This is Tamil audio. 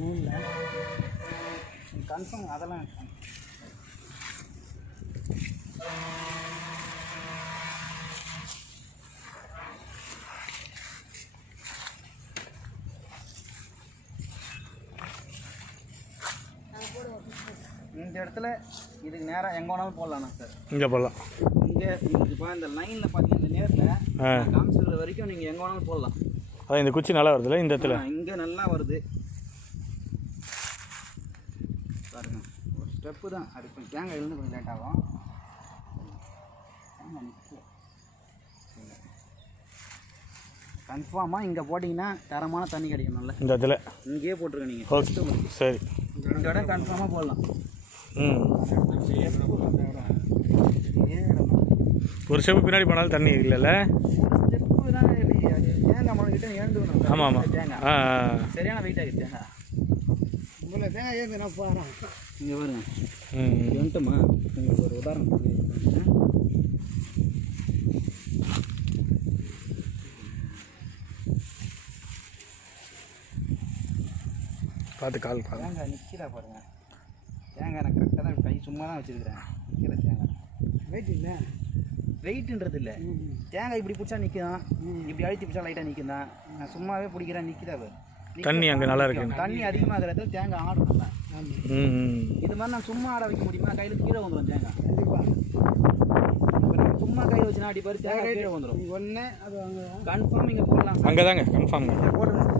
நூலில் கன்ஃபார்ம் அதெல்லாம் இந்த இடத்துல இதுக்கு நேராக எங்கே வேணாலும் போடலாண்ணா சார். இங்கே போடலாம். இங்கே இப்போ இந்த லைனில் பார்த்தீங்கன்னா இந்த நேரில் காமிச்சிருக்கிற வரைக்கும் நீங்கள் எங்கே வேணாலும் போடலாம். அதான் இந்த குச்சி நல்லா வருதுல்ல இந்த இடத்துல. இங்கே நல்லா வருது பாருங்க. ஒரு ஸ்டெப்பு தான் அது. இப்போ தேங்காய் இருந்து கொஞ்சம் லேட் ஆகும். கன்ஃபார்மாக இங்கே போட்டிங்கன்னா தரமான தண்ணி கிடைக்கும். நல்லா இந்த இடத்துல இங்கேயே போட்டிருக்கேன் நீங்கள். ஓகே சரி. இந்த இடம் கன்ஃபார்மாக போடலாம். ஒரு ஸ்டெப்பு பின்னாடி போனாலும் தண்ணி இல்லைல்ல. ஸ்டெப்பு தான் தேங்காய் மழைக்கிட்ட எழுந்துக்கணும். ஆமாம் ஆமாம். தேங்காய் சரியான வெயிட் ஆகிடுச்சு. தேங்காய் உங்களை தேங்காய் ஏந்து நான் போகிறேன். இங்கே பாருங்க வந்துட்டுமா உங்களுக்கு ஒரு உதாரணம் பார்த்து கால் பார்த்து. தேங்காய் நிற்கிறா பாருங்க. தேங்காய் நான் கரெக்டாக தான் கை சும்மா தான் வச்சுருக்கிறேன். நிற்கிற தேங்காய் வெயிட் இல்லை. வெயிட்டுன்றது இல்லை. தேங்காய் இப்படி பிடிச்சா நிற்குதான், இப்படி அழுத்தி பிடிச்சா லைட்டாக நிற்குதான். நான் சும்மாவே பிடிக்கிறேன் நிற்கிதா பாரு. தண்ணி அங்கே நல்லா இருக்கு. தண்ணி அதிகமாகிற இடத்துல தேங்காய் ஆடும். இது மாதிரி நான் சும்மா ஆட வைக்க முடியுமா? கையில் கீழே வந்துடும் தேங்காய். கண்டிப்பாக இப்போ நீங்கள் சும்மா கையில் வச்சுனா அடி பாரு தேங்காய் கீழே வந்துடும். ஒன்று அது அங்கே கன்ஃபார்ம் இங்கே போடலாம். அங்கே தாங்க கன்ஃபார்ம் போட்டு